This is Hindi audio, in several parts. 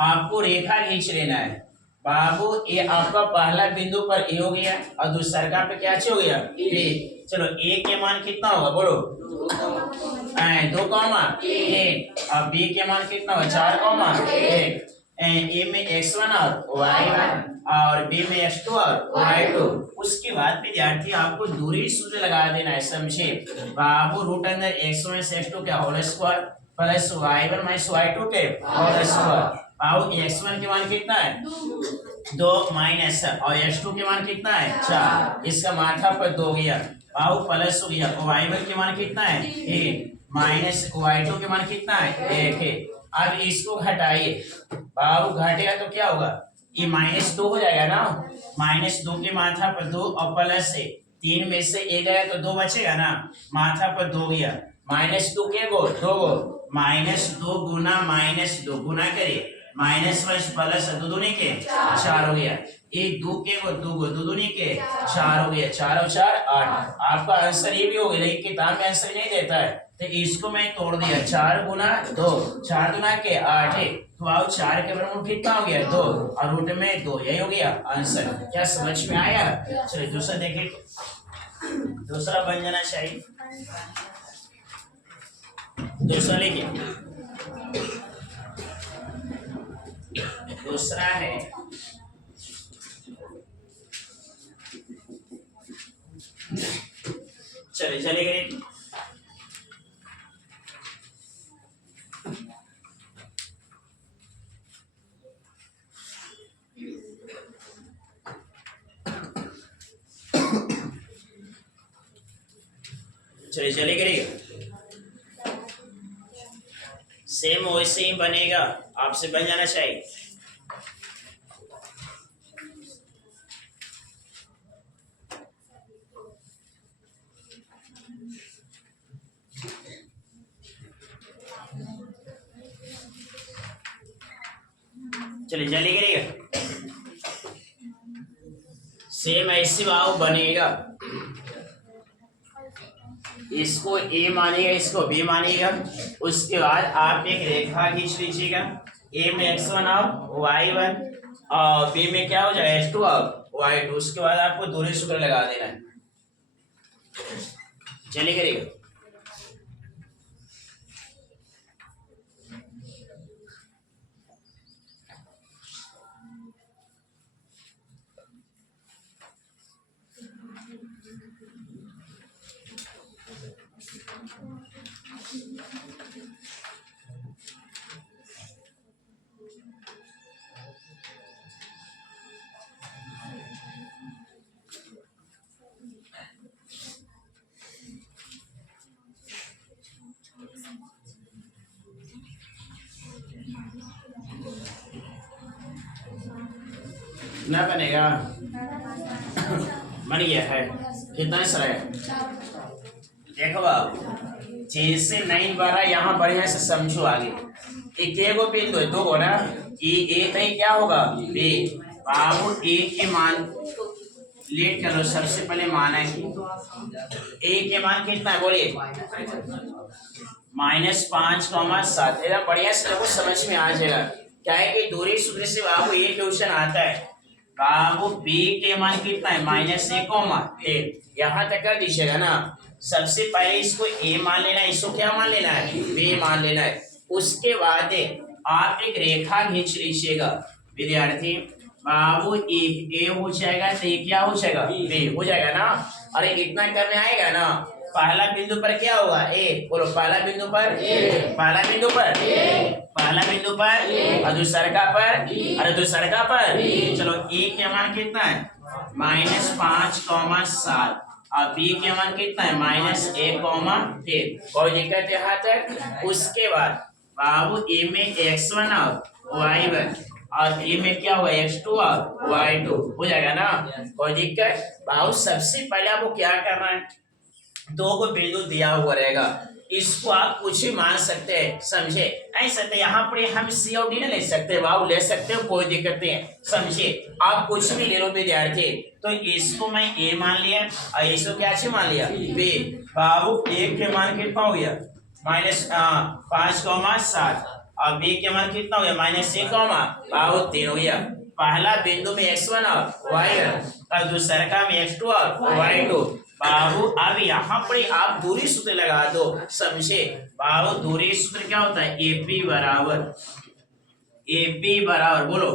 आपको रेखा खींच लेना है बाबू। ये आपका पहला बिंदु पर ए हो गया और दूसरा पे क्या हो गया बी। चलो ए के मान कितना होगा बोलो 2,1 और बी के मान कितना होगा 4,1। ए में x1 और y1 और बी में x2 और y2। उसके बाद विद्यार्थी आपको दूरी सूत्र लगा देना है समझे बाबू। रूट अंदर x1 से x2 क्या whole square plus y1 minus y2 के होल स्क्वायर। बाबू x1 के मान कितना है 2 माइनस और x2 के मान कितना है 4। इसका माथा पर 2 गया बाबू प्लस हो गया। y1 के मान कितना है 1 माइनस y2 के मान कितना है 1 है। अब इसको घटाइए बाबू, घटेगा तो क्या होगा ये -2 हो जाएगा ना। -2 के माथा पर 2 और प्लस से 3 में से 1 गया तो 2 बचेगा ना। माथा पर 2 गया -2 के गो 2 गो -2 गुना -2 गुना करिए -1 प्लस 2 दूनी के 4 हो गया। ये 2 के गो 2 गो 2 दूनी के 4 हो गया। 4 और 4 8। आपका आंसर ये भी हो गया लेकिन किताब में आंसर नहीं देता है तो इसको मैं तोड़ दिया 4 गुना 2 4 गुना के 8 है तो आओ 4 के वर्गमूल कितना हो गया 2 और रूट में 2। यही हो गया आंसर। क्या समझ में आया? चलिए दूसरा देखिए, दूसरा बन जाना चाहिए। दूसरा लिखिए, दूसरा है चलिए चलिए चलिए चलिए करिएगा। सेम वैसे ही बनेगा, आपसे बन जाना चाहिए। चलिए जल्दी करिएगा। सेम ऐसे भाव बनेगा, इसको ए मानेगा इसको बी मानेगा। उसके बाद आप एक रेखा खींच लीजिएगा। ए में x1 और y1 और बी में क्या हो जाएगा x2 और y2। उसके बाद आपको दूरी सूत्र लगा देना है। चलिए करिएगा। ना बनेगा बन गया है। कितना सर है देखो बाबू, जैसे नहीं बना यहाँ बढ़िया से समझो आगे। एक गो बिंदु है 2 गो ना, ए तो क्या होगा बी। बाबू ए के मान लेट करो, सबसे पहले मान है ए के मान कितना है बोलिए -5,7। एकदम बढ़िया से देखो समझ में आ जाएगा। क्या है कि दूरी सूत्र से बाबू ये क्वेश्चन आता है। बाबू बी के मान कितना है -1,1। यहाँ तक कर दीजिएगा ना। सबसे पहले इसको ए मान लेना है, इसको क्या मान लेना है बी मान लेना है। उसके बाद आप एक रेखा खींच लीजिएगा विद्यार्थी। बाबू ए हो जाएगा तो ये क्या हो जाएगा बी हो जाएगा ना। अरे इतना करने आएगा ना। पहला बिंदु पर क्या होगा ए बोलो, पहला बिंदु पर पहला बिंदु पर पहला बिंदु पर और दूसरा पर और दूसरा पर। चलो ए के मान कितना है -5,7 और बी के मान कितना है -1,3। कोई दिक्कत है यहाँ तक? उसके बाद बाबू ए में x1 और y1 और ए में क्या हुआ x2 और y2 हो जाएगा ना। कोई दिक्कत? बाबू सबसे पहले आपको क्या करना है, 2 को बिंदु दिया हुआ रहेगा, इसको आप कुछ भी मान सकते हैं समझे। ऐसा तो यहाँ पर हम सी और डी ले सकते हैं बाबू, ले सकते हो कोई दिक्कत नहीं है समझे। आप कुछ भी ले लो विद्यार्थी। तो इसको मैं ए मान लिया और इसको क्या मान लिया बी। बाबू ए के मान कितना हो गया -5,7 और बी के मान कितना हो गया -1 बाबू 3 हो गया। पहला बिंदु में x1 और y1 और दूसरा का में x2 और y2 बाबू। अब यहाँ पर आप दूरी सूत्र लगा दो, समझे बाबू। दूरी सूत्र क्या होता है, AP बराबर बोलो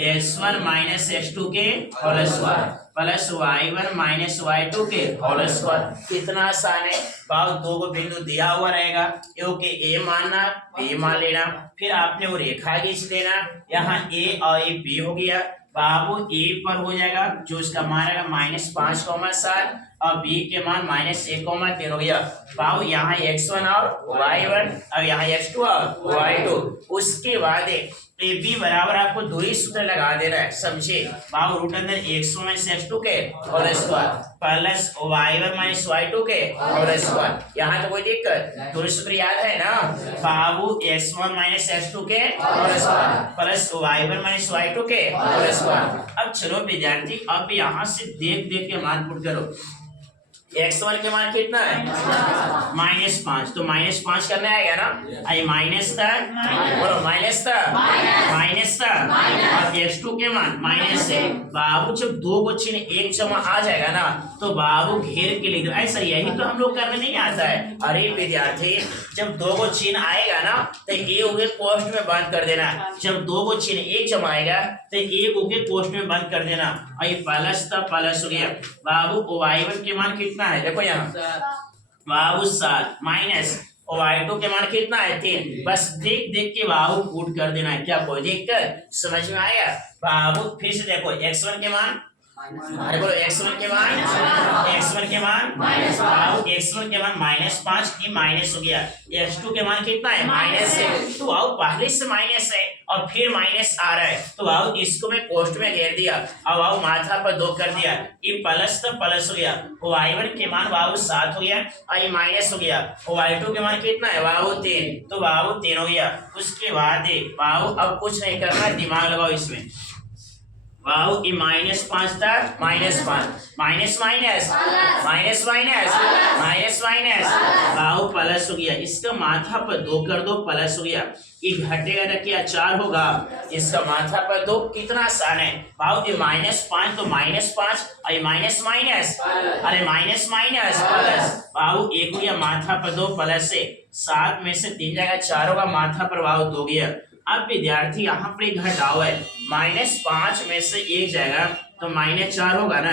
x1 माइनस x2 के whole square plus y1 minus y2 के होल स्क्वायर। कितना आसान है बाबू, दो को बिंदु दिया हुआ रहेगा, क्योंकि a मानना b मान लेना, फिर आपने वो रेखा खींच लेना, यहाँ a और ये b हो गया बाबू। a पर हो जाएगा जो इसका मान आएगा -5,7 और b के मान -1,3 हो गया बाबू। यहाँ x1 और y1 और यहाँ x2 और y2। उसके बाद ए बी बराबर आपको दूरी सूत्र लगा देना है, समझे बाबू। रूट अंदर x1 माइनस x2 के whole square plus y1 minus y2 के होल स्क्वायर। यहाँ तो कोई दिक्कत, दूरी सूत्र याद है ना बाबू। x1 माइनस x2 के whole square plus y1 minus y2 के होल स्क्वायर। अब चलो विद्यार्थी, अब यहाँ से देख देख के मान पुट करो। x1 के मान कितना है -5, तो -5 करना आएगा ना, आई माइनस था बोलो माइनस था और x2 के मान -1 बाबू। जब दो को चिन्ह एक जमा आ जाएगा ना तो बाबू घेर के लिख दो ऐसा। यही तो हम लोग करने नहीं आता है। अरे विद्यार्थी, जब दो को चिन्ह आएगा ना तो ए उगे कोष्ठ में बंद कर देना, जब दो को चिन्ह एक जमा आएगा तो एक उगे कोष्ठ में बंद कर देना। और ये प्लस था प्लस हो गया बाबू। y1 के मान कितना है देखो यहाँ बाबू 7 माइनस और y2 के मान कितना है 3। बस देख देख के बाबू पुट कर देना है, क्या कोई दिक्कत, समझ में आएगा बाबू। फिर से देखो x1 के मान, अरे बोलो x1 के मान बाबू, x1 के मान -5 की माइनस हो गया। x2 के मान कितना है -1, तो बाबू पहले से माइनस है और फिर माइनस आ रहा है, तो बाबू इसको मैं कोष्ठ में घेर दिया और बाबू माथा पर 2 कर दिया। ये प्लस तो प्लस हो गया, y1 के मान बाबू 7 हो गया और ये माइनस हो गया। y2 के मान कितना है बाबू 3, तो बाबू 3 हो गया। उसके बाद बाबू अब कुछ नहीं करना, दिमाग लगाओ इसमें बाबू। ये -5 था -5 minus minus minus minus minus minus बाबू प्लस हो गया। इसका माथा पर 2 कर दो, प्लस हो गया। ये घटेगा तो क्या 4 होगा, इसका माथा पर 2। कितना आसान है बाबू। ये -5 तो -5 और ये माइनस माइनस, अरे माइनस माइनस प्लस बाबू। 1 हो गया माथा पर 2 प्लस से 7 में से 3 जाएगा 4 होगा, माथा पर बाबू 2 गया। अब विद्यार्थी यहाँ पर घटाओ है, -5 में से 1 जाएगा तो -4 होगा ना,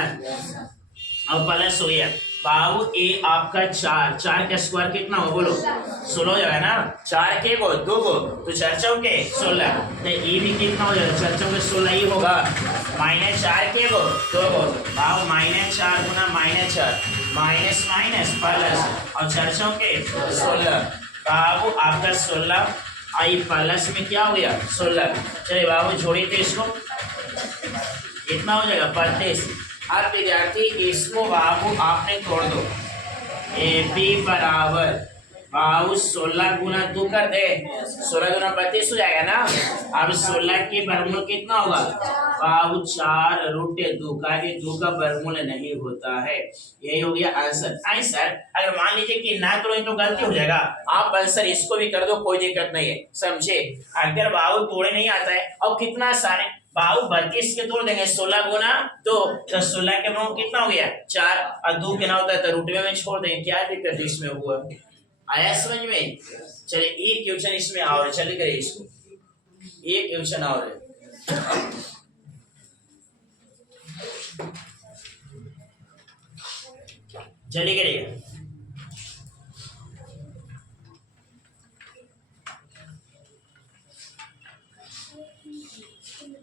अब प्लस हो गया बाबू। ए आपका 4 का स्क्वायर कितना हो बोलो 16 हो जाएगा ना, 4 के को 2 को तो 4 चौके 16, तो ये भी कितना हो जाएगा 4 चौके 16 ही होगा। -4 के को 2 को बाबू -4 गुना -4 माइनस माइनस प्लस और 4 चौके 16 बाबू आपका 16 आई प्लस में क्या हो गया 16। चलिए बाबू जोड़िए तो इसको, इतना हो जाएगा 35। अब विद्यार्थी इसको बाबू आपने तोड़ दो, AP बराबर बाबू 16 गुना 2 कर दे, 16 गुना 32 हो जाएगा ना। अब 16 के वर्गमूल कितना होगा बाबू 4√2 का, ये 2 का वर्गमूल नहीं होता है। यही हो गया आंसर। आंसर अगर मान लीजिए कि ना करो तो गलती हो जाएगा, आप आंसर इसको भी कर दो, कोई दिक्कत नहीं है, समझे। अगर बाबू तोड़े नहीं आता है और कितना आसान है बाबू, 32 के तोड़ देंगे 16 गुना 2 तो 16 के वर्गमूल कितना हो गया 4 और 2 के ना होता है तो रूट में छोड़ देंगे, क्या दिक्कत इसमें हुआ। आया समझ में। चलिए एक क्वेश्चन इसमें और चलिए करिए इसको, एक क्वेश्चन और है। चलिए करिए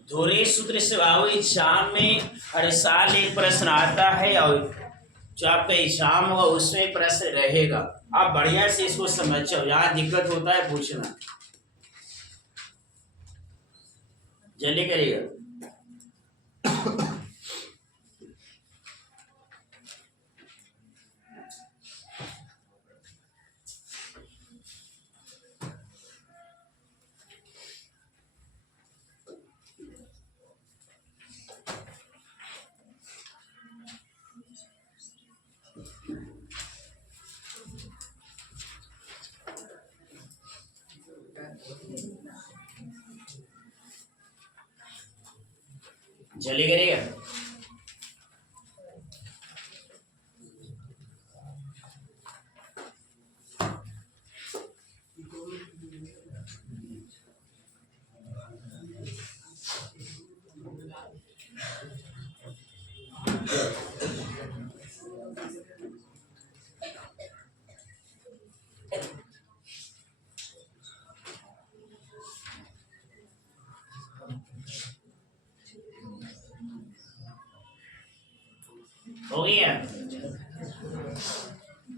धुरी सूत्र से बाबू एग्जाम में हर साल एक प्रश्न आता है और जो आपका एग्जाम होगा उसमें प्रश्न रहेगा। आप बढ़िया से इसको समझो, यहाँ दिक्कत होता है पूछना, जल्दी करिएगा। जल्दी करिएगा। हो गया।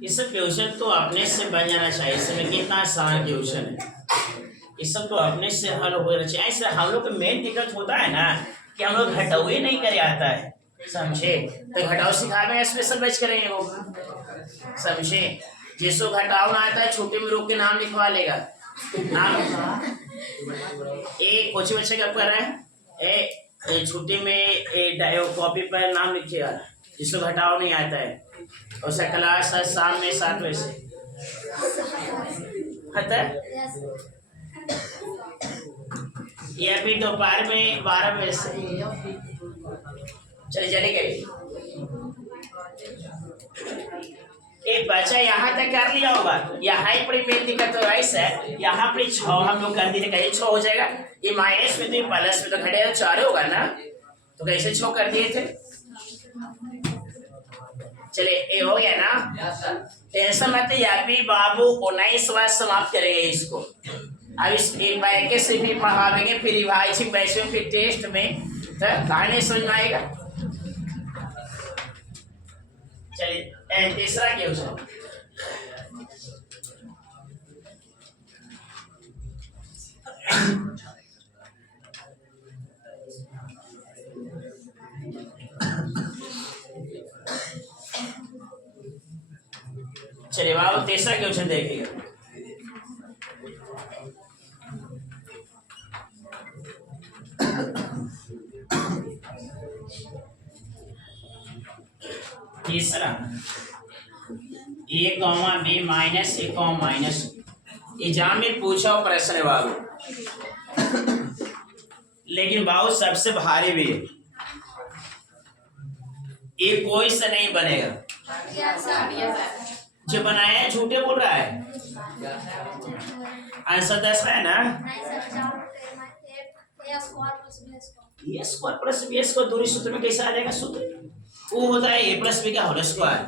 इस सब क्वेश्चन तो अपने से बन जाना चाहिए। इसमें कितना आसान क्वेश्चन है, इस सब तो अपने से हल हो जाना चाहिए। ऐसे हम लोग को मेन दिक्कत होता है ना कि हम लोग घटाव ही नहीं करे आता है, समझे? तो घटाव सिखावे स्पेशल बैच करेंगे वो, समझे? जिसको घटाव ना आता है छोटे में रोक के नाम लिखवा लेगा। नाम एक कोचिंग बच्चे क्या कर रहे हैं, छुट्टी में कॉपी पर नाम लिखिएगा जिसको घटाव नहीं आता है। और उसका क्लास है शाम में 7 बजे से है, या फिर दोपहर में 12 बजे से। चलिए चली गई। एक बच्चा यहाँ तक कर लिया होगा, यहाँ ही बड़ी मेन दिक्कत तो राइस है। यहाँ पर 6 हम लोग कर दिए, कहीं 6 हो जाएगा। ये माइनस में तो प्लस में तो घटेगा 4 होगा ना, तो कैसे 6 कर दिए थे। चले ये हो गया ना, टेंशन मत यापी बाबू 19 बार समाप्त करेंगे इसको। अब इस बैके से भी पढ़ावेंगे, फिर रिवाइजिंग बैच में, फिर टेस्ट में, तो कहानी समझ में आएगा। चलिए तीसरा क्वेश्चन, चलिए बाबू तीसरा क्वेश्चन देखिएगा। तीसरा a comma b minus a comma minus, exam में पूछा हुआ प्रश्न है बाबू, लेकिन बाबू सबसे भारी भी है। ये कोई से नहीं बनेगा, जो बनाया है झूठे बोल रहा है। आंसर 10 है ना, ए स्क्वायर प्लस बी स्क्वायर दूरी सूत्र में कैसे आ जाएगा सूत्र? वो होता है ए प्लस बी का होल स्क्वायर।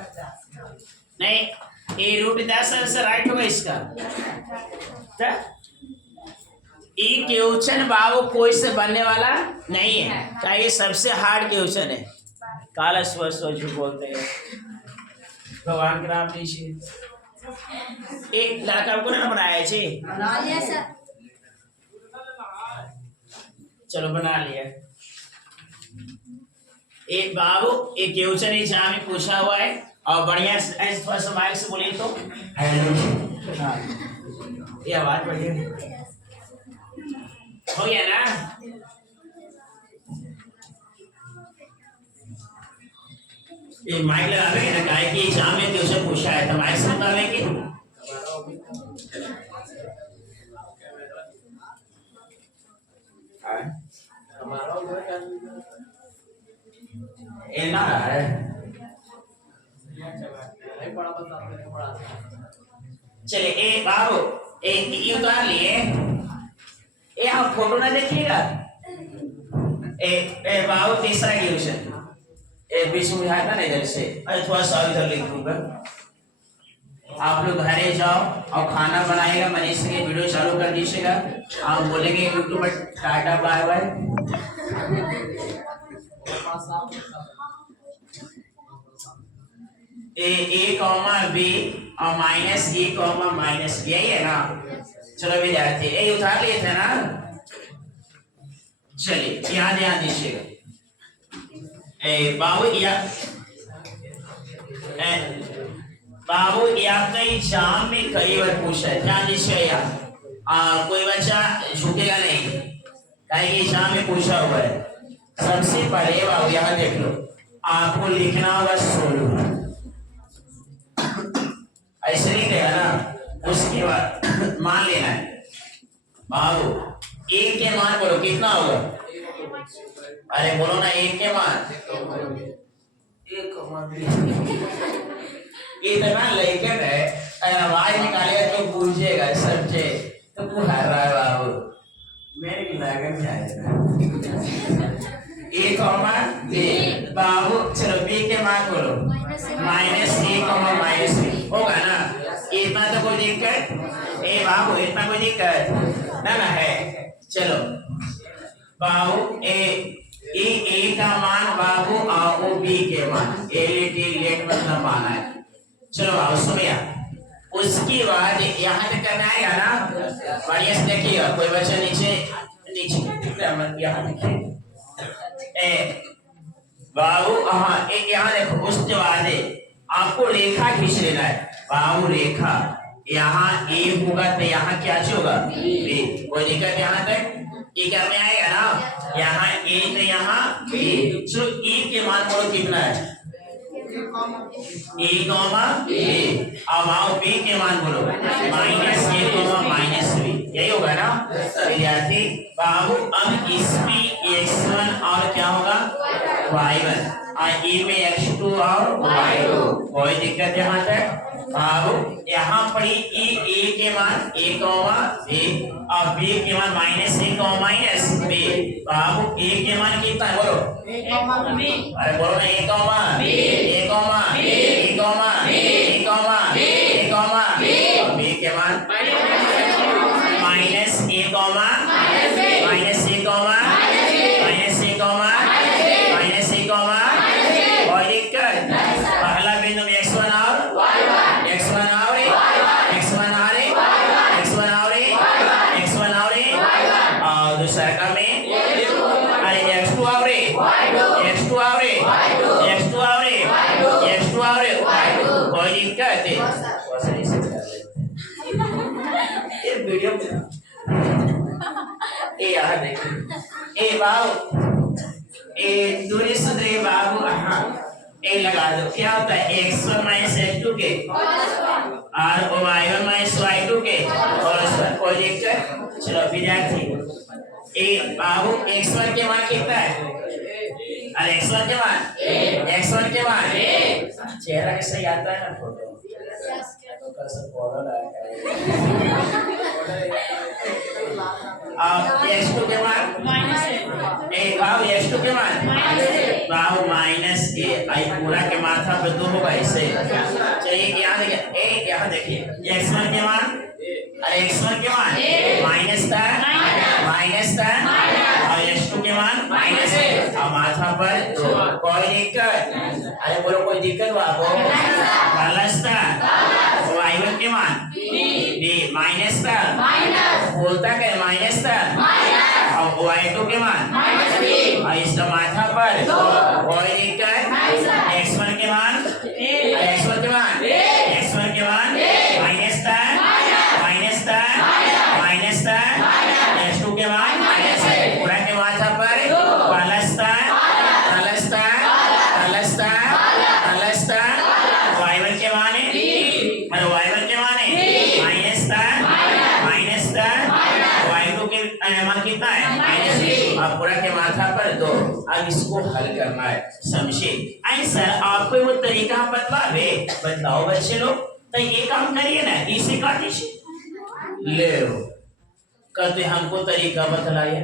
नहीं, ए रूट 10 से राइट होगा इसका। ये क्वेश्चन बाबू कोई से बनने वाला नहीं है, क्या ये सबसे हार्ड क्वेश्चन है। काला स्पर्श जो बोलते हैं, भगवान के नाम लीजिए। एक लड़का को ना बनाया जी, चलो बना लिया। एक बाबू एक क्वेश्चन एग्जाम में पूछा हुआ है, और बढ़िया थोड़ा सा माइक से बोलिए तो। हाँ, ये आवाज बढ़िया हो गया ना। ये माइक लगावे ना, काहे कि एग्जाम में क्वेश्चन पूछा है तो माइक से बतावेंगे। ये ना है, चलिए ए बाबू ये उतार लिए। ये आप फोटो ना देखिएगा। ए बाबू तीसरा क्वेश्चन बीच में उठाया था ना इधर से, अरे थोड़ा सा इधर लिख दूंगा। आप लोग घरे जाओ और खाना बनाएगा, मनीष के वीडियो चालू कर दीजिएगा। आप बोलेंगे यूट्यूब पर टाटा बाय बाय। ए कॉमा बी और माइनस ए कॉमा माइनस, यही है ना। चलो विद्यार्थी ये उतार लिए थे ना, चलिए यहाँ ध्यान दीजिएगा। बाबू ये आपका एग्जाम में कई बार पूछा है, ध्यान दीजिए यार। कोई बच्चा झुकेगा नहीं, कहीं एग्जाम में पूछा हुआ है। सबसे पहले बाबू यहाँ देख लो, आपको लिखना होगा 16, ऐसे नहीं देगा ना। उसके बाद मान लेना है बाबू, ए के मान बोलो कितना होगा, अरे बोलो ना एक के मान इतना लेकिन है अगर आवाज निकालेगा तो पूछेगा सबसे तो तू हर रहा है बाबू मेरे की लगन में आएगा ए कॉमा बी बाबू चलो बी के मान बोलो माइनस ए कॉमा माइनस बी होगा ना इतना तो कोई दिक्कत ए बाबू इतना कोई दिक्कत ना ना है चलो बाबू ए का मान बाबू और ओ बी के मान ए लेट मतलब मान है चलो बाबू सुनिए उसकी बाद यहाँ तक करना है ना बढ़िया से देखिएगा कोई बच्चा नीचे नीचे यहाँ देखिए बाबू हाँ एक यहाँ देखो उसके बाद आपको रेखा खींच लेना है बाबू रेखा यहाँ ए होगा तो यहाँ क्या होगा बी कोई दिक्कत यहाँ तक ये करने आएगा ना यहाँ ए तो यहाँ बी चलो ए के मान बोलो कितना है ए कॉमा बी अब आओ बी के मान बोलो माइनस ए कॉमा माइनस बी यही होगा ना विद्यार्थी बाबू अब इसमें x1 और क्या होगा y1 और ए में x2 और y2 कोई दिक्कत यहाँ तक बाबू यहाँ पड़ी ए के मान ए कॉमा बी और बी के मान माइनस ए कॉमा माइनस बी बाबू ए के मान कितना है बोलो ए कॉमा बी अरे बोलो ना ए कॉमा बी ए कॉमा बी ए कॉमा बी ए कॉमा बी ए कॉमा बी और बी के मान माइनस ए कॉमा माइनस ए कॉमा माइनस ए कॉमा माइनस ए कॉमा और दिक्कत पहला बिंदु में x1 और x1 और x1 और x1 और x1 और दूसरा का में अरे x2 और x2 और x2 और x2 और कोई दिक्कत है ये वीडियो में ए यहाँ देखिए ए बाबू ए दूरी सूत्र बाबू हाँ ए लगा दो क्या होता है x1 माइनस x2 के और y1 माइनस y2 के और कोई दिक्कत चलो विद्यार्थी ए बाबू x1 के मान कितना है अरे x1 के मान चेहरा कैसे आता है ना फोटो तो कैसे फोटो लगाएगा x2 के मान बाबू x2 के मान बाबू माइनस ए आई पूरा के मात्रा पे दो होगा इससे चलिए यहाँ देखिए यहाँ देखिए x1 के मान अरे x1 के मान माइनस और x2 के मान माइनस और मात्रा पर दो कोई दिक्कत अरे बोलो कोई दिक्कत हो आपको प्लस y1 के मान बी माइनस बोलता क्या माइनस और y2 के मान और इसका माथा पर कोई दिक्कत x1 के मान माइनस x2 के मान पूरा के माथा पर प्लस y1 के मान और y1 के मान माइनस y2 के मान कितना है माइनस अब पूरा के माथा पर दो अब इसको हल करना है समझे सर आपको वो तरीका बतलाओ बच्चे लोग तो ये काम करिए ना इसे काटिए ले लो कहते हमको तरीका बतलाइए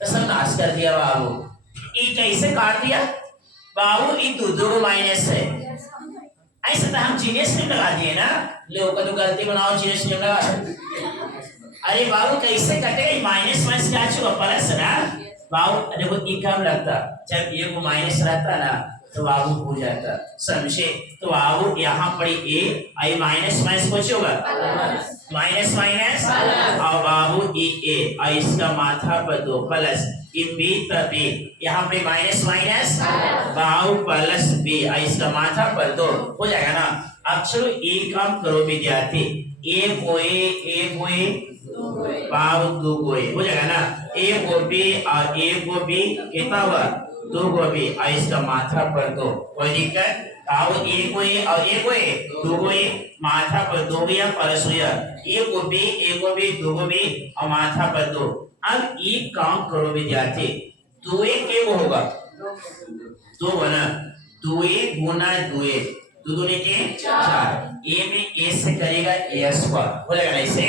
तो सब नाश कर दिया बाबू ये कैसे काट दिया बाबू ये दो माइनस है ऐसे तो हम जीनियस में लगा दिए ना लोग का तो गलती बनाओ जीनियस में लगा अरे बाबू कैसे कटेगा माइनस क्या चुका प्लस ना बाबू देखो ये कम लगता जब ये को माइनस रहता ना तो बाबू हो जाता समझे तो बाबू यहाँ पर ए आई माइनस कुछ होगा माइनस और बाबू ए और इसका माथा पर दो प्लस ये बी तभी यहाँ पे माइनस बाबू प्लस बी और इसका माथा पर दो हो जाएगा ना अब चलो एक काम करो विद्यार्थी एक होए बाबू दो गोए हो जाएगा ना एक गोभी और एक गोभी कितना हुआ दो गोभी और इसका माथा पर दो कोई दिक्कत बाबू एक गोए और एक गोए दो गोए माथा पर दो या प्लस हुआ एक गोभी दो गोभी और माथा पर दो अब एक काम करो विद्यार्थी दुए के वो होगा दो बना, दुए गुना दुए, दो दूनी के चार, ए में ए से करेगा ए स्क्वायर हो जाएगा ना इसे।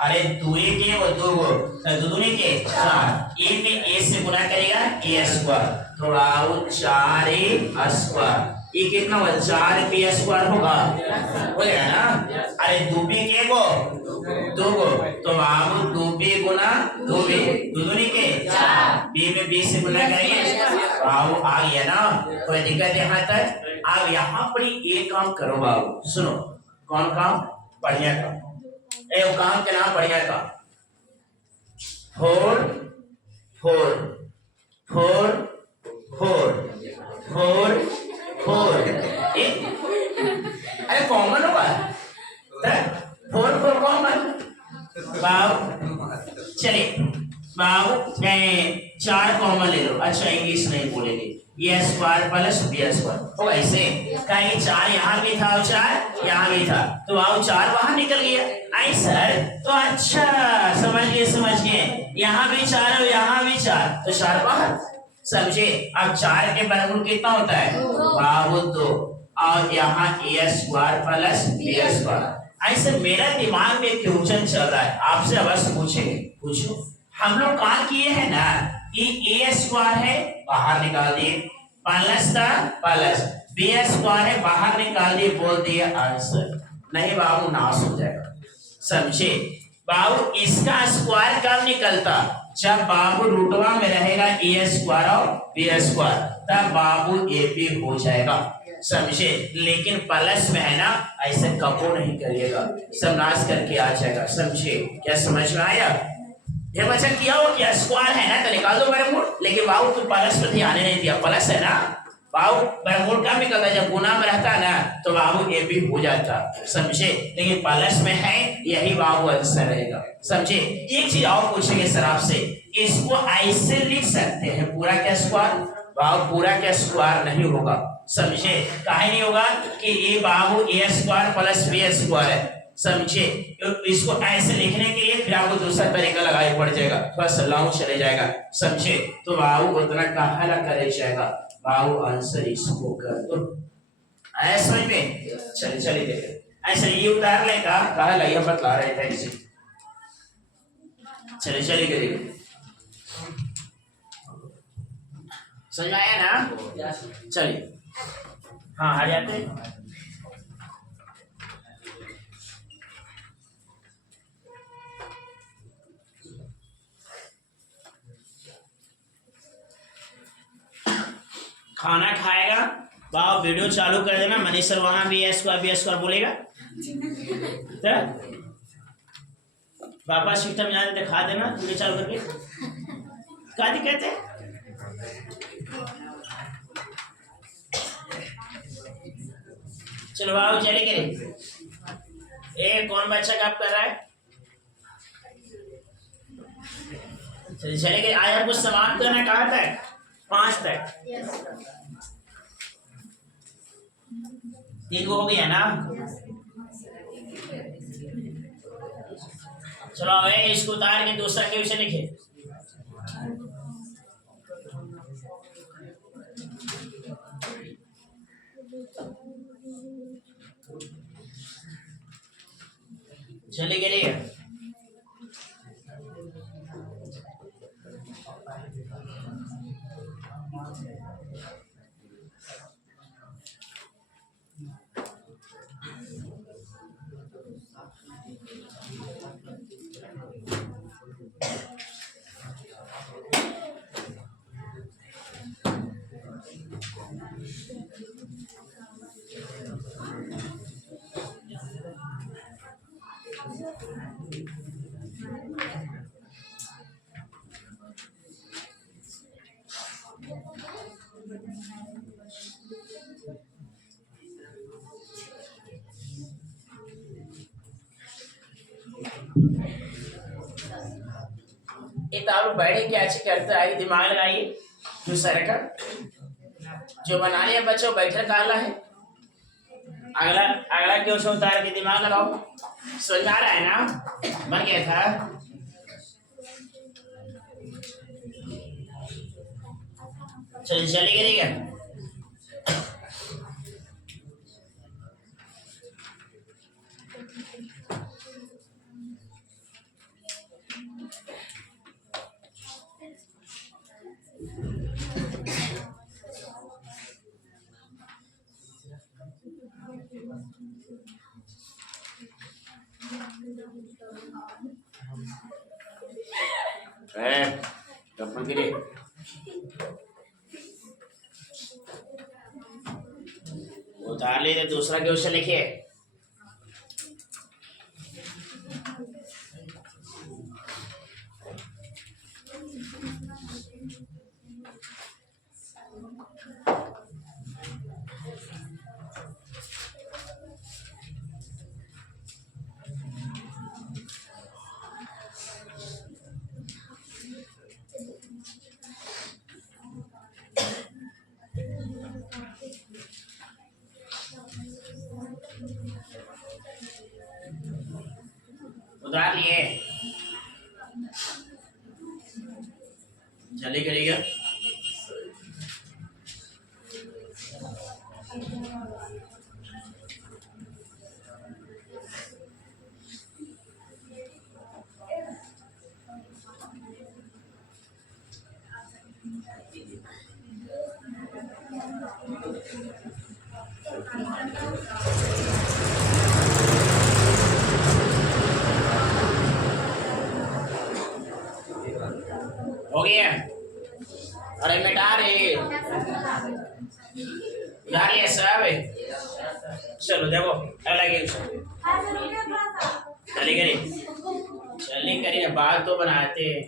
अरे दुए के वो दो गो, दो दूनी के चार, ए में ए से गुना करेगा ए स्क्वायर, थोड़ा वो चार ए स्क्वायर, ये कितना हुआ 4 स्क्वायर होगा हो जाएगा ना। अरे दुबे के गो दो गो, तो बाबू दुबे गुना दुबे, दो दूनी के चार, बी में बी से गुना करेंगे बाबू आ गया ना, कोई दिक्कत है यहाँ तक। अब यहाँ पर एक काम करो बाबू, सुनो कौन काम, बढ़िया काम, वो काम के नाम बढ़िया काम, 4 4 4 4 4 4 अरे कॉमन होगा 4 4 कॉमन बाबू, चलिए बाबू 4 कॉमन ले लो। अच्छा इंग्लिश नहीं बोलेंगे, ये स्क्वायर प्लस बी स्क्वायर होगा ऐसे, कहीं 4 यहाँ भी था और 4 यहाँ भी था, तो बाबू 4 बाहर निकल गया। आई सर तो अच्छा समझ गए, यहाँ भी 4 और यहाँ भी 4, तो 4 बाहर, समझे। अब 4 के बराबर कितना होता है बाबू 2, और यहाँ ए स्क्वायर प्लस बी स्क्वायर। ऐसे मेरा दिमाग में क्वेश्चन चल रहा है, आपसे अवश्य पूछेंगे, पूछो। हम लोग काम किए हैं ना कि ए स्क्वायर है बाहर निकाल दिए, प्लस था प्लस, बी स्क्वायर है बाहर निकाल दिए, बोल दिए आंसर। नहीं बाबू नाश हो जाएगा, समझे बाबू। इसका स्क्वायर कब निकलता, जब बाबू रूटवा में रहेगा ए स्क्वायर और बी स्क्वायर, तब बाबू ए बी हो जाएगा, समझे। लेकिन प्लस में है ना, ऐसे कबो नहीं करिएगा, सब नाश करके आ जाएगा, समझे। क्या समझ में आया, ये बच्चा किया हो क्या, स्क्वायर है ना तो निकाल दो बराबर, लेकिन बाबू तो प्लस पर ध्यान नहीं दिया, प्लस है ना बाबू, बराबर कब निकलता है जब गुना में रहता है ना, तो बाबू ए भी हो जाता, समझे। लेकिन प्लस में है, यही बाबू आंसर रहेगा, समझे। एक चीज और पूछेंगे सर आपसे, इसको ऐसे लिख सकते हैं पूरा क्या स्क्वायर, बाबू पूरा क्या स्क्वायर नहीं होगा, समझे। काहे नहीं होगा कि ये बाबू ए स्क्वायर प्लस बी स्क्वायर है, समझे। इसको ऐसे लिखने के लिए फिर आपको दूसरा तरीका लगाना पड़ जाएगा, थोड़ा सा लॉन्ग चले जाएगा, समझे। तो बाबू उतना कहा करे जाएगा, बाबू आंसर इसको कर दो, आया समझ में। चलिए देखिए, ऐसे ये उतार ले कहा लगे बतला रहे थे इसे, चलिए करिए, समझ में आया ना। चलिए हाँ आ जाते, खाना खाएगा बाबू, वीडियो चालू कर देना, मनीष सर वहां भी स्क्वायर बोलेगा, तो पापा सिस्टम यहाँ दिखा देना, वीडियो चालू करके, क्या दिक्कत है। चलो बाबू चले करे, ए कौन बच्चा कब कर रहा है, चले गए। आज आपको समाप्त करना कहाँ तक, 5 तक, 3 हो गया ना। चलो इसको उतार के दूसरा क्वेश्चन लिखे, चले गए। एक आप बैठे क्या अच्छी करते आइए, दिमाग लगाइए, जो सर का जो बना लिया बच्चों बैठे काला है। अगला क्वेश्चन उतार के दिमाग लगाओ, समझ आ रहा है ना, बन गया था। चलिए चली गई क्या? चप्पल गिरे। उतार लीजिए, दूसरा क्वेश्चन लिखिए। उतार लिए, जल्दी करिएगा। हो गया? अरे मिटा रहे, उतार लिया सब। चलो देखो अगला क्वेश्चन। चली करिए, चली करिए, बाल तो बनाते हैं।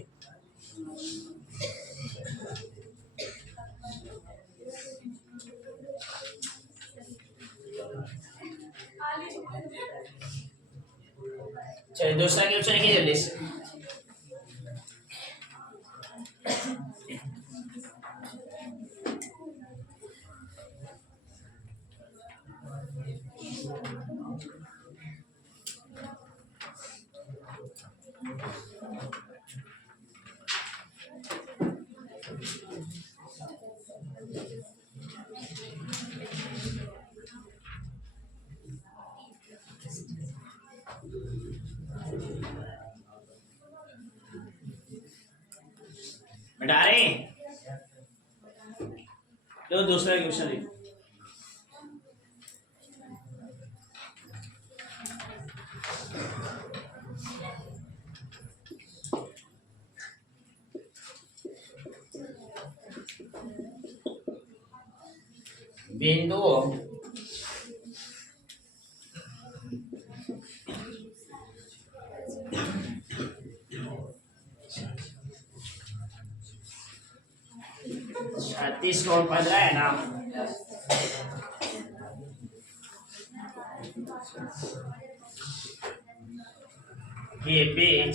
चलिए दूसरा क्वेश्चन लिखिए जल्दी से। मिटा रहे, तो दूसरा क्वेश्चन लिखो। बिंदुओं छत्तीस और 15 है ना? ये पेज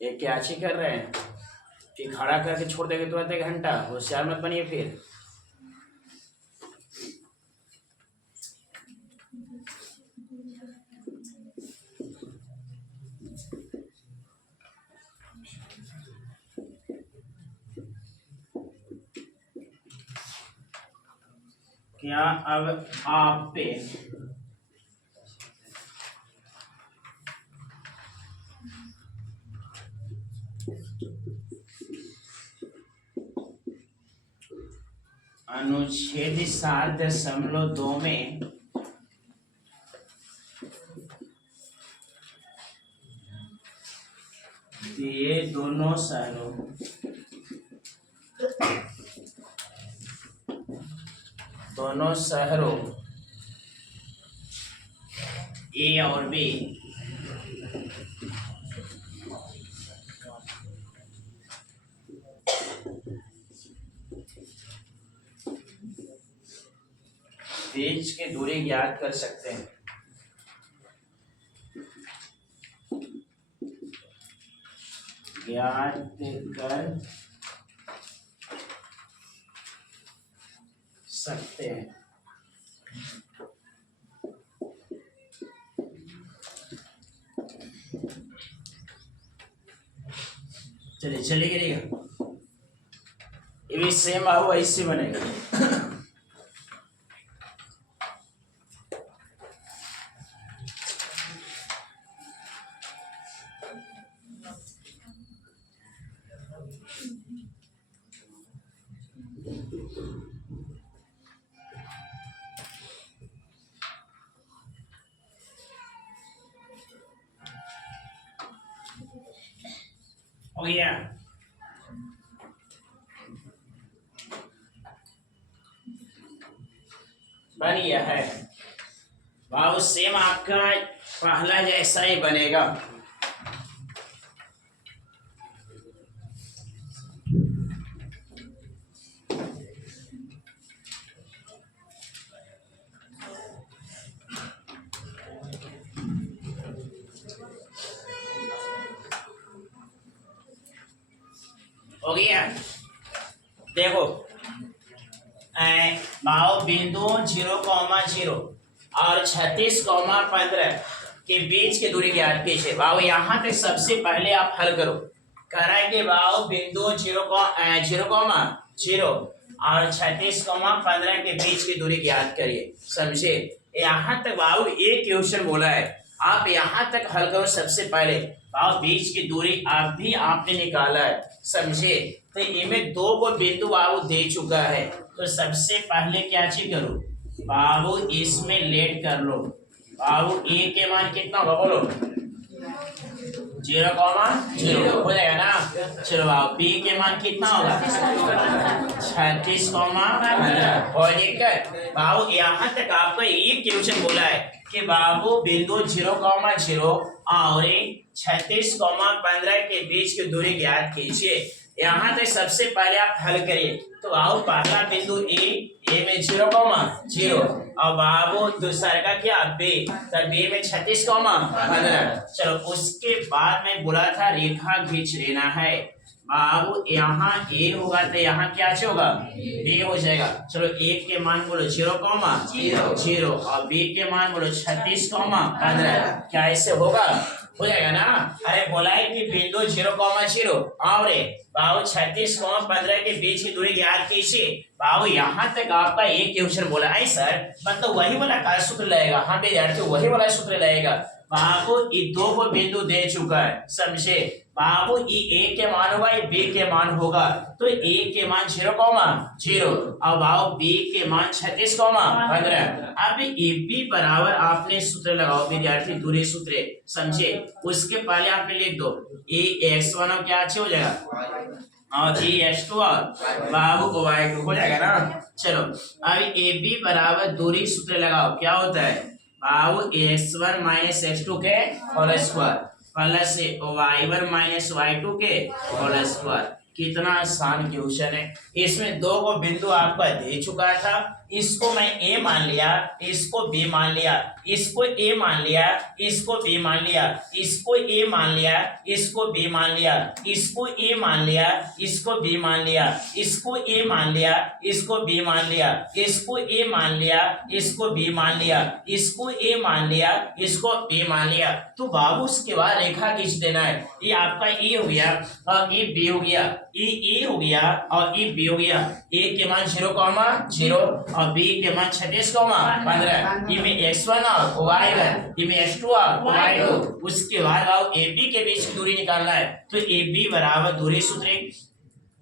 ये क्या अच्छी कर रहे हैं कि खड़ा करके छोड़ देंगे तुरंत 1 घंटा? होशियार मत बनिए फिर। क्या अब आप पे अनुच्छेद 7.2 में ये दोनों शहरों ए और बी बीच की दूरी ज्ञात कर सकते हैं। ज्ञात कर सकते हैं। चलिए चले गिरेगा, ये भी सेम बाबू ऐसे बनेगा। हो गया। बन गया है बाबू, सेम आपका पहला जैसा ही बनेगा। हो गया। देखो भाव बिंदु 0,0 और 36,15 के बीच की दूरी ज्ञात कीजिए। भाव यहाँ पे सबसे पहले आप हल करो। कह रहा है कि भाव बिंदु 0,0 और 36,15 के बीच की दूरी ज्ञात करिए। समझे? यहाँ तक भाव एक क्वेश्चन बोला है, आप यहाँ तक हल करो। सबसे पहले भाव बीच की दूरी आपने निकाला है। समझे? तो इनमें दो को बिंदु बाबू दे चुका है, तो सबसे पहले क्या चीज करो बाबू, इसमें लेट कर लो। बाबू ए के मान कितना होगा बोलो? 0,0 हो जाएगा ना। चलो बाबू बी के मान कितना होगा? 36,15। और दिक्कत बाबू यहाँ तक आपको एक क्वेश्चन बोला है कि बाबू बिंदु 0,0 और 36,15 के बीच की दूरी ज्ञात कीजिए। यहाँ तक सबसे पहले आप हल करिए। तो बाबू पहला बिंदु ए में 0,0 और बाबू दूसरा का क्या बी, तो बी में 36,15। चलो उसके बाद में बोला था रेखा खींच लेना है। बाबू यहाँ ए होगा तो यहाँ क्या होगा? बी हो जाएगा। चलो ए के मान बोलो 0,0 और बी के मान बोलो 36,15। क्या ऐसे होगा? हो जाएगा ना। अरे बोला है कि बिंदु 0,0 और बाबू 36,15 के बीच की दूरी ज्ञात कीजिए। बाबू यहाँ तक आपका एक क्वेश्चन बोला है सर, मतलब वही वाला का सूत्र लगेगा। हाँ विद्यार्थी वही वाला सूत्र लगेगा। बाबू ये दो को बिंदु दे चुका है। समझे? बाबू ये ए के मान होगा, ये बी के मान होगा। तो ए के मान 0,0 और बाबू बी के मान 36,15। अब ए बी बराबर आपने सूत्र लगाओ विद्यार्थी, दूरी सूत्र। समझे? उसके पहले आपने लिख दो ए x1 और क्या हो जाएगा और बी x2 और बाबू y2 हो जाएगा ना। चलो अब ए बी बराबर दूरी सूत्र लगाओ। क्या होता है बाबू? x1 माइनस x2 के whole square plus y1 minus y2 के होल स्क्वायर। कितना आसान क्वेश्चन है। इसमें दो को बिंदु आपका दे चुका था, इसको मैं ए मान लिया, इसको बी मान लिया, इसको ए मान लिया, इसको बी मान लिया, इसको ए मान लिया, इसको बी मान लिया, इसको ए मान लिया, इसको बी मान लिया, इसको ए मान लिया, इसको बी मान लिया, इसको ए मान लिया, इसको बी मान लिया, इसको ए मान लिया, इसको बी मान लिया। तो बाबू उसके बाद रेखा खींच देना है। ये आपका ए हो गया और ये बी हो गया, ये ए हो गया और ये बी हो गया। ए के मान 0,0 और बी के मान 36,15। ये में x1 और y1, ये में x2 और y2। उसके बाद आओ ए बी के बीच की दूरी निकालना है। तो ए बी बराबर दूरी सूत्र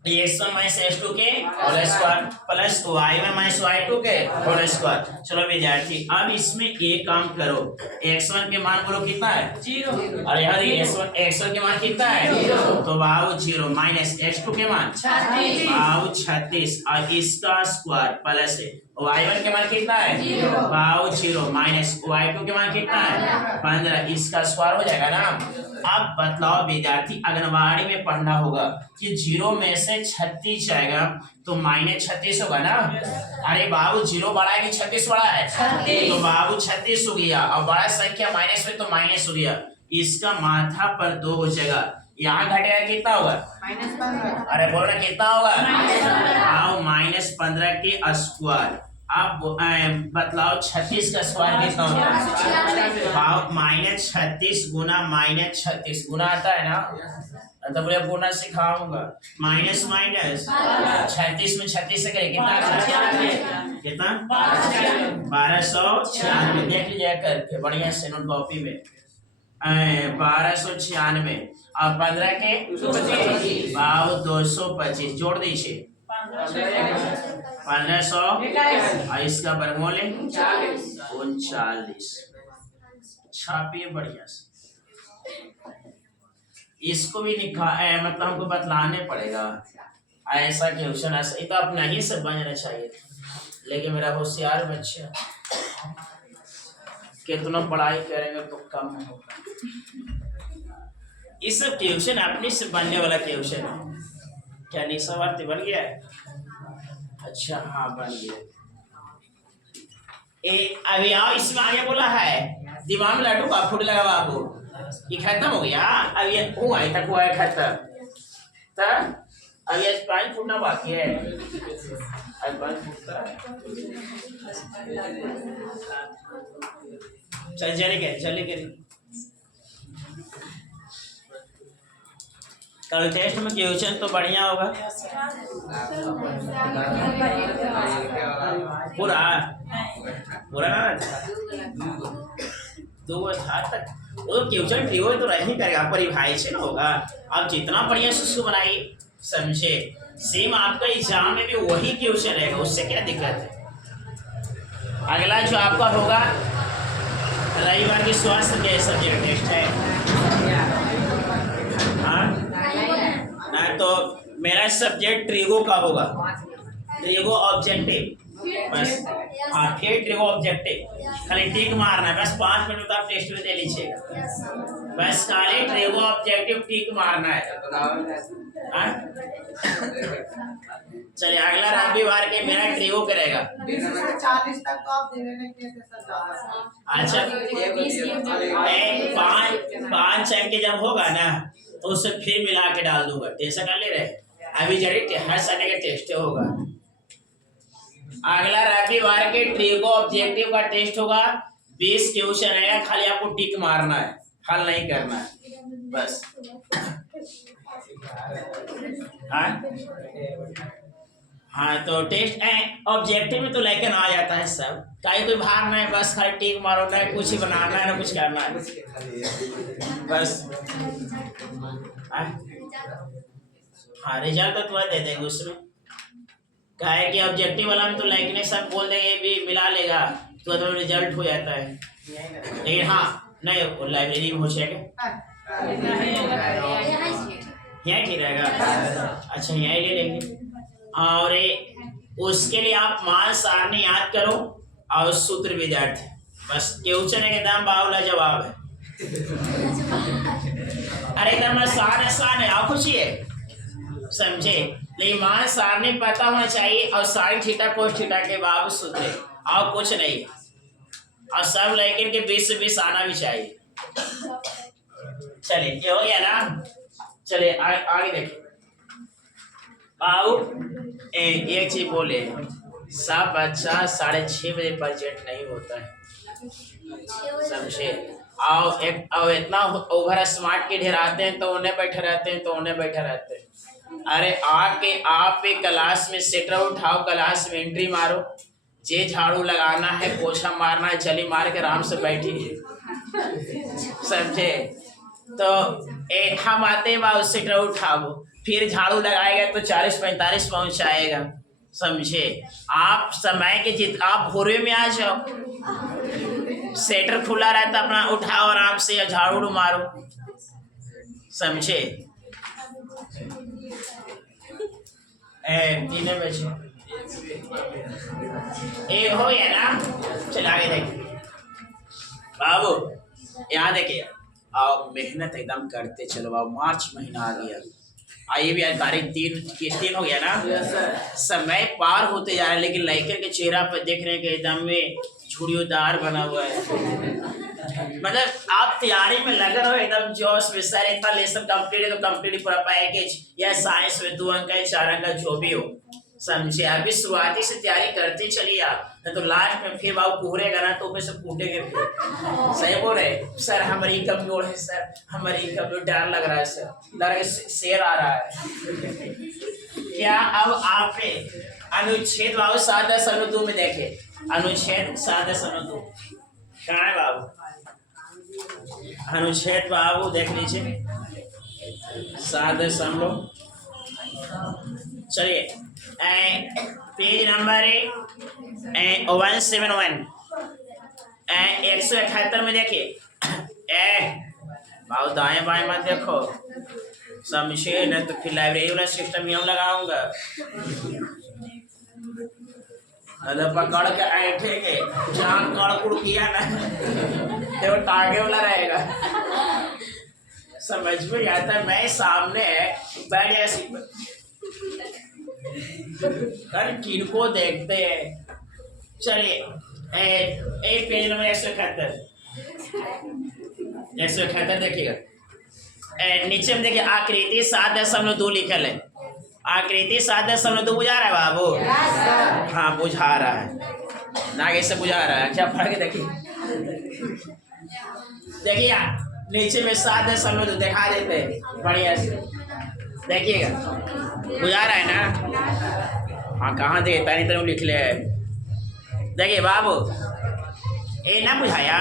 x1 माइनस x2 के whole square plus y1 minus y2 के होल स्क्वायर। चलो विद्यार्थी अब इसमें एक काम करो, x1 के मान बोलो कितना है? 0। और यहाँ देखिए x1 के मान कितना है? 0। तो बाबू 0 माइनस x2 के मान 36, बाबू 36 और इसका स्क्वायर प्लस y1 के मान कितना है? 0। बाबू 0 माइनस y2 के मान कितना है? 15। इसका स्क्वायर हो जाएगा ना। अब बतलाओ विद्यार्थी, आंगनबाड़ी में पढ़ना होगा कि 0 में से 36 जाएगा तो माइनस 36 होगा ना। अरे बाबू 0 बड़ा है कि 36 बड़ा है? 36। तो बाबू 36 हो गया और बड़ा संख्या माइनस में तो माइनस हो गया। इसका माथा पर 2 हो जाएगा। यहाँ घटेगा कितना होगा? -15। अरे बोल रहे कितना होगा? -15 के स्क्वायर। अब बतलाओ 36 का स्क्वायर कितना होता है? -36 गुना -36 गुना आता है ना। तो बोले बोलना सिखाऊंगा। माइनस माइनस 36 में 36 से करें कितना कितना 1296। देख लीजिए करके बढ़िया से नोट कॉपी में 1296 और 15 के 225 जोड़ दीजिए 1500 और इसका वर्गमूल 39। छापिए बढ़िया से। इसको भी मतलब हमको बतलाने पड़ेगा ऐसा क्वेश्चन ऐसा ये तो अपना ही से बनना चाहिए लेकिन मेरा होशियार बच्चा कितना पढ़ाई करेंगे तो कम होगा। इस क्वेश्चन अपने से बनने वाला क्वेश्चन है। क्या निशावर्ती बन गया है? अच्छा हाँ बन गया। अभी आओ इसमें आगे बोला है दिमाग में लड्डू का फूट लगा बाबू ये खत्म हो गया। अब ये हुआ है तक हुआ है खत्म तब अब ये पानी फूटना बाकी है। अब पानी फूटता चल चलेंगे कल टेस्ट में क्वेश्चन तो बढ़िया होगा पूरा पूरा ना दो था तक वो क्वेश्चन ट्रियो तो नहीं करेगा परिभाषित होगा। आप जितना बढ़िया से उसको बनाइए समझे सेम आपका एग्जाम में भी वही क्वेश्चन रहेगा उससे क्या दिक्कत है। अगला जो आपका होगा रविवार की स्वास्थ्य के सब्जेक्ट टेस्ट है। हाँ ना तो मेरा सब्जेक्ट ट्रिगो का होगा ट्रिगो ऑब्जेक्टिव बस। हाँ फिर ट्रिगो ऑब्जेक्टिव खाली टिक मारना है बस 5 मिनट आप टेस्ट में दे लीजिएगा बस खाली ट्रिगो ऑब्जेक्टिव टिक मारना है। चलिए अगला रविवार के मेरा ट्रिगो करेगा 40 तक तो आप देने के अच्छा 5 अंक जब होगा ना तो उसे फिर मिला के डाल दूंगा टेंशन कर ले रहे। अभी जरूर हर संडे का टेस्ट होगा। अगला रविवार के ट्रिगो ऑब्जेक्टिव का टेस्ट होगा 20 क्वेश्चन है खाली आपको टिक मारना है हल नहीं करना है बस। हाँ तो टेस्ट ऑब्जेक्टिव में तो लेकर आ जाता है सब कोई भार नहीं बस खाली टिक मारो ना कुछ ही बनाना है ना कुछ करना है बस। हाँ रिजल्ट तो तुम्हें दे देंगे उसमें क्या है कि ऑब्जेक्टिव वाला में तो लाइक ने सब बोल देंगे भी मिला लेगा तो रिजल्ट हो जाता है लेकिन हाँ नहीं वो लाइब्रेरी में हो जाएगा यही ठीक रहेगा। अच्छा यही ले लेंगे और उसके लिए आप मान सारणी याद करो और सूत्र विद्यार्थी बस क्वेश्चन के दाम बावला जवाब है। अरे एकदम आसान है आप खुशी है समझे लेकिन मान सारणी पता होना चाहिए और साइन थीटा कोस थीटा के बाबू सूत्र और कुछ नहीं और सब लेकिन के 20 से 20 आना भी चाहिए। चलिए ये हो गया ना। चलिए आगे देखिए बाबू एक चीज बोले सब बच्चा 6:30 बजे प्रेजेंट नहीं होता है समझे और इतना ओवर स्मार्ट के ढेराते हैं तो उन्हें बैठे रहते हैं अरे आके आप एक क्लास में सेटर उठाओ क्लास में एंट्री मारो जे झाड़ू लगाना है पोछा मारना है चली मार के आराम से बैठिए समझे। तो हम आते बा सेटर उठाओ फिर झाड़ू लगाएगा तो 40-45 पहुंच आएगा समझे। आप समय के आप भोरे में आ जाओ सेटर खुला रहता अपना उठाओ आराम से या झाड़ू मारो समझे। 3 बजे हो गया ना। चल आगे देखिए बाबू यहाँ देखिए और मेहनत एकदम करते चलो बाबू मार्च महीना आ गया आइए भी आज तारीख 3 हो गया ना। समय पार होते जा रहा है लेकिन लड़के के चेहरा पर देख रहे हैं कि एकदम में झुड़ियोदार बना हुआ है मतलब आप तैयारी में लगे रहो एकदम जोश में सर इतना लेसन कंप्लीट है तो कंप्लीट पूरा पैकेज या साइंस में 2 अंक है 4 अंक जो भी हो समझे? अभी शुरुआती से तैयारी करते चलिए आप, नहीं तो लास्ट में फिर बाबू कोहरेगा ना तो ऊपर से कूटेंगे फिर। सही बोल रहे सर, हमारी कमजोर है सर, हमारी कमजोर, डर लग रहा है सर, लग रहा है शेर आ रहा है। क्या अब आप अनुच्छेद बाबू 7.2 में देखे, अनुच्छेद 7.2 कहाँ है बाबू? अनुच्छेद बाबू देख लीजिए 7. चलिए पेज नंबर 171 171 में देखिए। बाबू दाएं बाएं मत देखो, समझे? न तो फिर लाइब्रेरी वाला सिस्टम ही हम लगाऊंगा, अगर पकड़ के ऐठेंगे जहाँ कड़कुड़ किया ना तो टागे वाला रहेगा। समझ में आता है? मैं सामने बैठ गया सीट पर, कर किनको देखते हैं। चलिए एक पेज नंबर 171 देखिएगा। नीचे में देखिए आकृति 7.2 लिखल है। आकृति 7.2 बुझा रहा है बाबू? हाँ बुझा रहा है ना, कैसे बुझा रहा है? क्या फर्क देखिए, देखिए नीचे में 7.2 दिखा देते हैं बढ़िया से, देखिएगा बुझा रहा है ना? हाँ कहाँ दे तनी तनी लिख ले, देखिए बाबू ए ना बुझाया,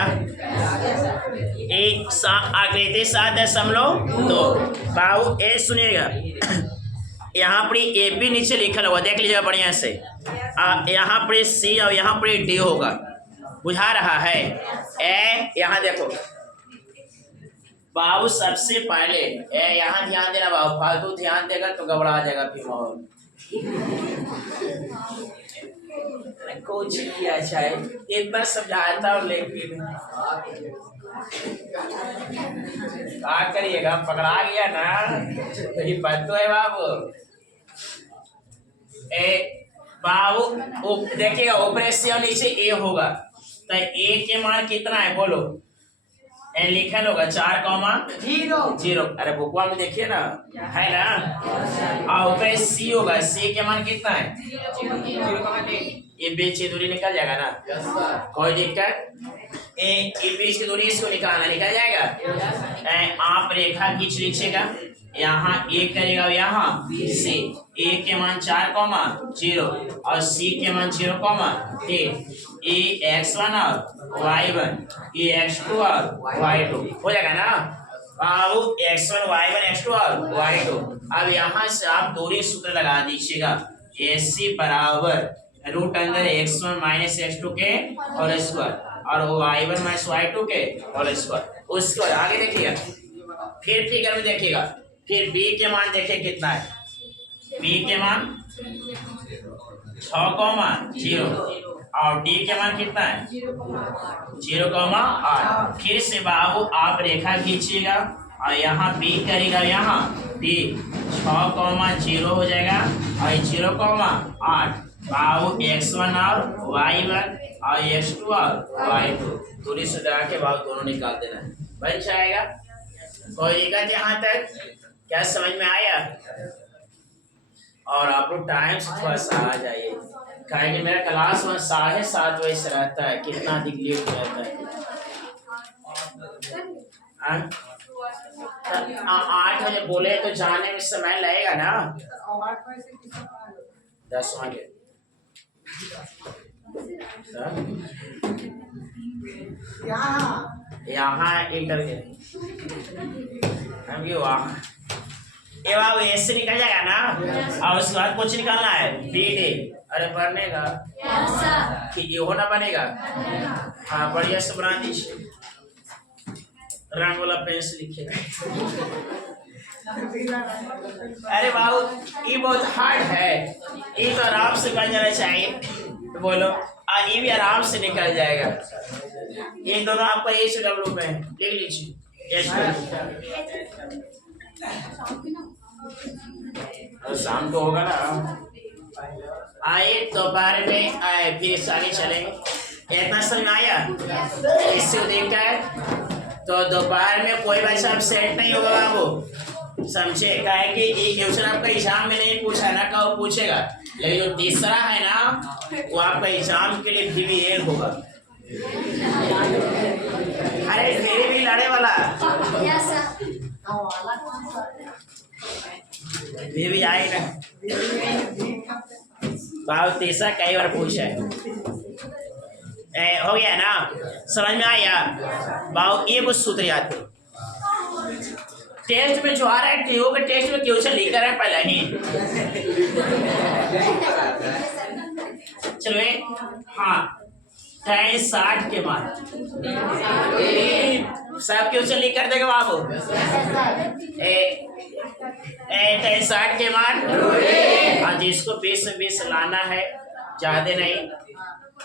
आकृति 7.2 बाबू ए सुनिएगा, यहाँ पर ए बी नीचे लिखा हुआ देख लीजिएगा बढ़िया से, यहाँ पर सी और यहाँ पर डी होगा, बुझा रहा है? ए यहाँ देखो बाबू, सबसे पहले यहाँ ध्यान देना बाबू, फालतू ध्यान देगा तो गड़बड़ा जाएगा फिर माहौल। कुछ किया चाहे इतना समझाता हूँ लेकिन क्या करिएगा, पकड़ा गया ना तो ये बात तो है बाबू। बाबू देखिएगा ऊपर से और नीचे ए होगा, तो ए के मान कितना है बोलो? ए लिखल होगा 4,0। अरे बुकवा में देखिए ना, है ना? और ऊपर सी होगा, सी के मान कितना है? ये बीच की दूरी निकल जाएगा ना, कोई दिक्कत? ये बीच की दूरी इसको निकालना, निकल जाएगा। आप रेखा खींच लीजिएगा, यहाँ ए करेगा, यहाँ सी, ए के मान 4,0 और सी के मान 0,3, ए x1 और y1, ये x2 और y2 हो जाएगा ना बाबू? x1 y1 x2 और y2। अब यहाँ से आप दूरी सूत्र लगा दीजिएगा, AC बराबर √x1 - x2 के होल स्क्वायर और y1 - y2 के होल स्क्वायर। उसके बाद आगे देखिएगा, फिर फिगर में देखिएगा, फिर b के मान देखिए कितना है? b के मान 6,0 और d के मान कितना है? 0,8। फिर से बाबू आप रेखा खींचिएगा और यहाँ b करेगा, यहाँ d 6,0 हो जाएगा और 0,8 बाबू x1 और y1 और x2 और y2 दूरी से लगा के बाबू दोनों निकाल देना है, बन जाएगा। कोई दिक्कत यहाँ तक? क्या समझ में आया? और आप लोग टाइम से थोड़ा सा आ जाइए, कहेंगे मेरा क्लास 7:30 बजे से रहता है, कितना अधिक लेट हो जाता है। 8 बजे बोले तो जाने में समय लगेगा ना, 10 बजे यहाँ इंटर वहाँ ये बाबू ऐसे निकल जाएगा ना, और उसके बाद कुछ निकालना है BD। अरे बनेगा कि ये होना बनेगा? हाँ बढ़िया से बना दीजिए, रंग वाला पेन से लिखिएगा। अरे बाबू ये बहुत हार्ड है, ये तो आराम से बन जाना चाहिए, तो बोलो ये भी आराम से निकल जाएगा। ये दोनों आपका HW में लिख लीजिए, शाम को होगा ना, आए दोपहर में आए फिर सारी चलेंगे। इतना समझ आया? इससे देखा है तो दोपहर में कोई बच्चा अब सेट नहीं होगा बाबू, समझे? क्या है कि ये क्वेश्चन आपका एग्जाम में नहीं पूछा ना, कब पूछेगा, लेकिन जो तीसरा है ना वो आपका एग्जाम के लिए प्रीवियर होगा। अरे मेरे भी लड़े वाला भी आएगा। बाबू तीसरा कई बार पूछा है। हो गया ना, समझ में आया? बाबू ये कुछ सूत्र याद करो। टेस्ट में जो आ रहा है टीओ के टेस्ट में क्वेश्चन लेकर है पहले ही। चलो हाँ, tan 60 के मान सब क्वेश्चन लिख कर देगा बाबू। tan 60 के मान हाँ, जिसको 20 में 20 लाना है, ज्यादा नहीं।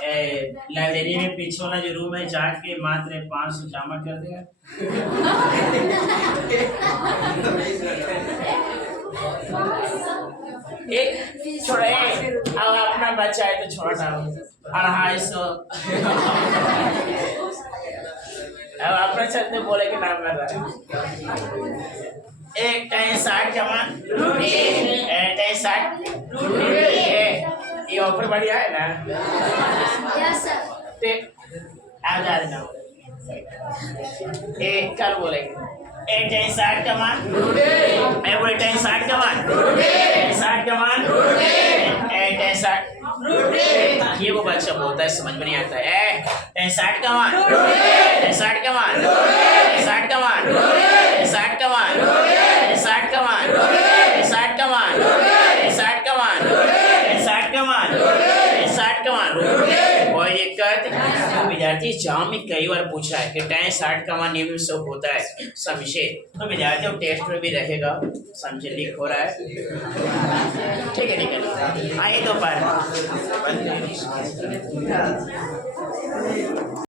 लाइब्रेरी में पीछे वाला जो रूम है जाके मात्र 500 जमा कर देगा। एक छोड़े, अब अपना बच्चा है तो छोड़ डालो 250। अब अपने चलते बोले के नाम कर रहा है। एक tan 60 जमा tan 60 ये ऑफर बढ़िया है ना? आ जा देना एक कर बोलेंगे। एक tan 60 का मान बोले tan 60 का मान tan 60 का मान tan 60 ये वो बच्चा बोलता है, समझ में नहीं आता है। tan 60 का मान tan 60 का मान tan 60 का मान tan 60 का मान tan 60 का मान tan 60 का मान tan 60 का मान tan 60 का मान 60 का मान कोई दिक्कत? विद्यार्थी एग्जाम में कई बार पूछा है कि tan 60 का मान निम्न से होता है, समझे? तो विद्यार्थियों टेस्ट में भी रहेगा, समझे? लिख हो रहा है, ठीक है ठीक है। आइए तो पर